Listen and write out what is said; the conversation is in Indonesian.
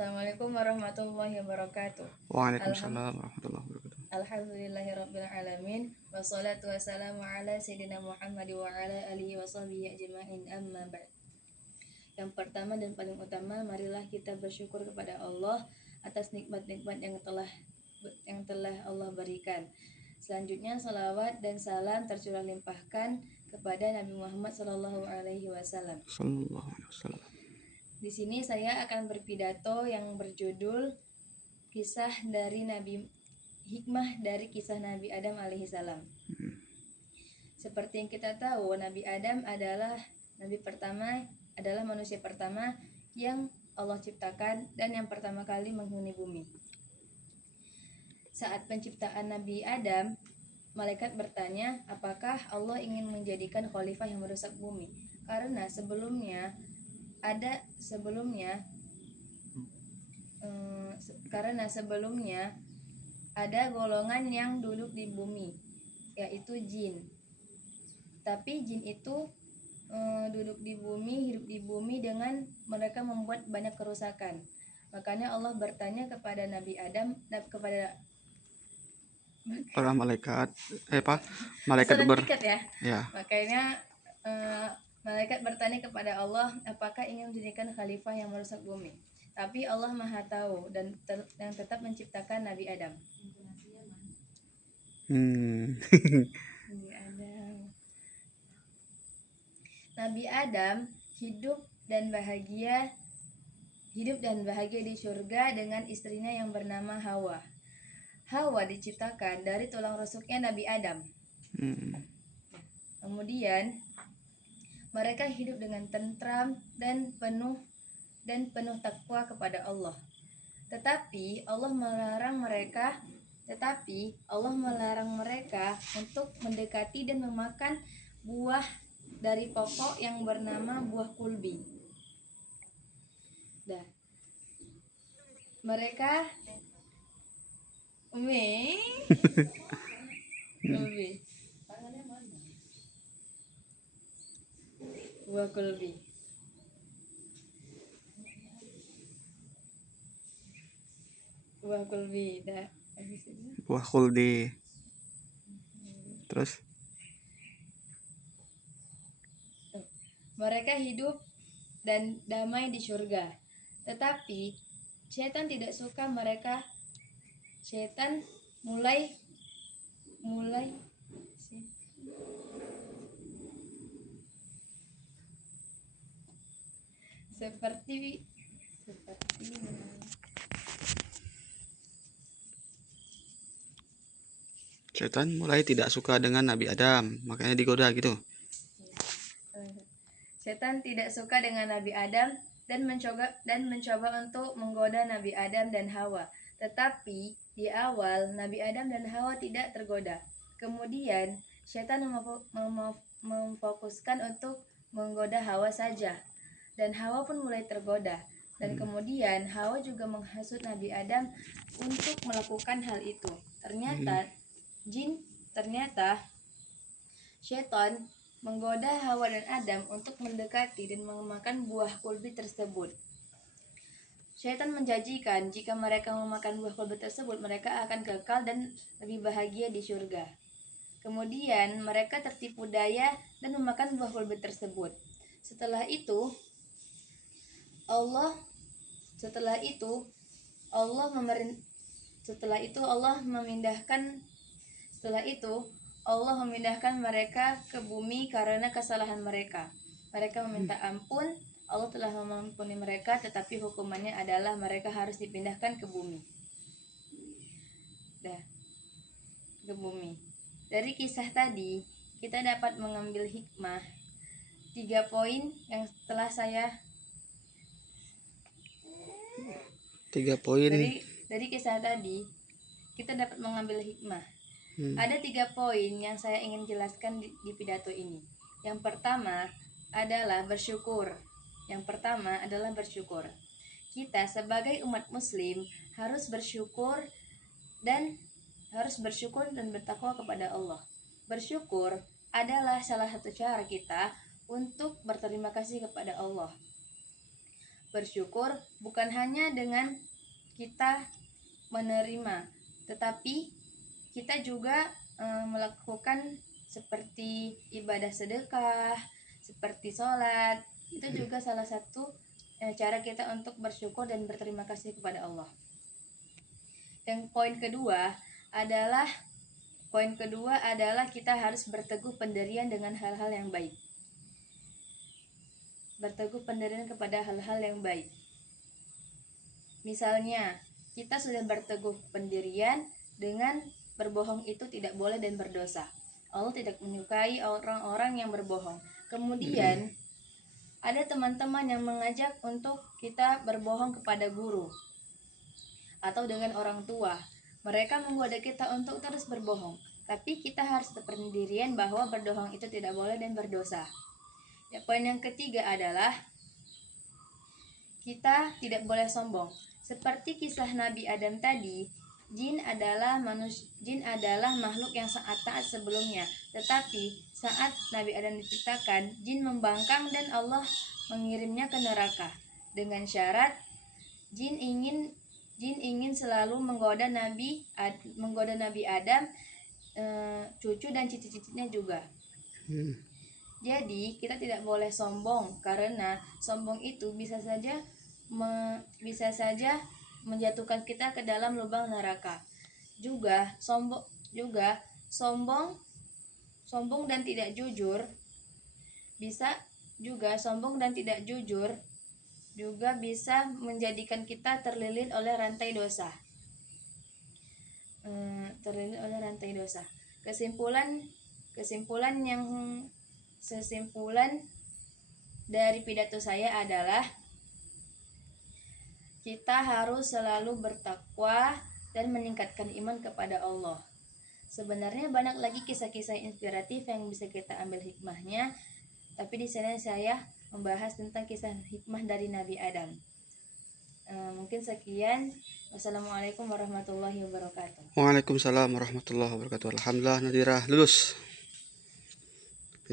Assalamualaikum warahmatullahi wabarakatuh. Waalaikumsalam warahmatullahi wabarakatuh. Alhamdulillahirrabbilalamin. Wassalatu wassalamu ala sayyidina Muhammad wa ala alihi wa sahbihi ajma'in, amma ba'd. Yang pertama dan paling utama, marilah kita bersyukur kepada Allah atas nikmat-nikmat yang telah Allah berikan. Selanjutnya, salawat dan salam tercurah limpahkan kepada Nabi Muhammad Sallallahu Alaihi Wasallam. Sallallahu alaihi wasallam. Di sini saya akan berpidato yang berjudul Hikmah dari kisah Nabi Adam alaihissalam. Seperti yang kita tahu, Nabi Adam adalah manusia pertama yang Allah ciptakan dan yang pertama kali menghuni bumi. Saat penciptaan Nabi Adam, malaikat bertanya, apakah Allah ingin menjadikan khalifah yang merusak bumi? Karena sebelumnya ada golongan yang duduk di bumi, yaitu jin. Tapi jin itu hidup di bumi dengan mereka membuat banyak kerusakan. Makanya Allah bertanya kepada Nabi Adam, Para malaikat ya. Makanya malaikat bertanya kepada Allah, apakah ingin menjadikan khalifah yang merusak bumi? Tapi Allah Maha Tahu dan yang tetap menciptakan Nabi Adam. Nabi Adam hidup dan bahagia di surga dengan istrinya yang bernama Hawa. Hawa diciptakan dari tulang rusuknya Nabi Adam. Kemudian mereka hidup dengan tentram dan penuh takwa kepada Allah. Tetapi Allah melarang mereka untuk mendekati dan memakan buah dari pokok yang bernama buah kulbi. Buah kulbi. Buah khuldi. Terus mereka hidup dan damai di surga. Tetapi setan tidak suka mereka. Setan mulai setan mulai tidak suka dengan Nabi Adam, makanya digoda gitu. Setan tidak suka dengan Nabi Adam dan mencoba untuk menggoda Nabi Adam dan Hawa. Tetapi di awal Nabi Adam dan Hawa tidak tergoda. Kemudian setan memfokuskan untuk menggoda Hawa saja, dan Hawa pun mulai tergoda. Dan kemudian Hawa juga menghasut Nabi Adam untuk melakukan hal itu. Ternyata setan menggoda Hawa dan Adam untuk mendekati dan memakan buah kulbi tersebut. Setan menjanjikan jika mereka memakan buah kulbi tersebut, mereka akan kekal dan lebih bahagia di surga. Kemudian mereka tertipu daya dan memakan buah kulbi tersebut. Setelah itu Allah memindahkan mereka ke bumi karena kesalahan mereka. Mereka meminta ampun, Allah telah mengampuni mereka, tetapi hukumannya adalah mereka harus dipindahkan ke bumi. Dari kisah tadi kita dapat mengambil hikmah 3 poin yang telah saya dari kisah tadi kita dapat mengambil hikmah. Ada 3 poin yang saya ingin jelaskan di pidato ini. Yang pertama adalah bersyukur. Kita sebagai umat muslim harus bersyukur dan bertakwa kepada Allah. Bersyukur adalah salah satu cara kita untuk berterima kasih kepada Allah. bersyukur bukan hanya dengan kita menerima, tetapi kita juga melakukan seperti ibadah sedekah, seperti sholat. Itu juga salah satu cara kita untuk bersyukur dan berterima kasih kepada Allah. Yang poin kedua adalah kita harus berteguh pendirian dengan hal-hal yang baik. Berteguh pendirian kepada hal-hal yang baik. Misalnya, kita sudah berteguh pendirian dengan berbohong itu tidak boleh dan berdosa. Allah tidak menyukai orang-orang yang berbohong. Kemudian, ada teman-teman yang mengajak untuk kita berbohong kepada guru atau dengan orang tua. Mereka menggoda kita untuk terus berbohong, tapi kita harus berpendirian bahwa berbohong itu tidak boleh dan berdosa. Ya, poin yang ketiga adalah kita tidak boleh sombong. Seperti kisah Nabi Adam tadi, jin adalah makhluk yang sangat taat sebelumnya. Tetapi saat Nabi Adam diciptakan, jin membangkang dan Allah mengirimnya ke neraka dengan syarat jin ingin selalu menggoda Nabi Adam, cucu dan cicit-cicitnya juga. Jadi kita tidak boleh sombong, karena sombong itu bisa saja menjatuhkan kita ke dalam lubang neraka. Sombong dan tidak jujur juga bisa menjadikan kita terlilit oleh rantai dosa. Kesimpulan dari pidato saya adalah kita harus selalu bertakwa dan meningkatkan iman kepada Allah. Sebenarnya banyak lagi kisah-kisah inspiratif yang bisa kita ambil hikmahnya, tapi di sini saya membahas tentang kisah hikmah dari Nabi Adam. Mungkin sekian. Wassalamualaikum warahmatullahi wabarakatuh. Waalaikumsalam warahmatullahi wabarakatuh. Alhamdulillah Nadirah lulus.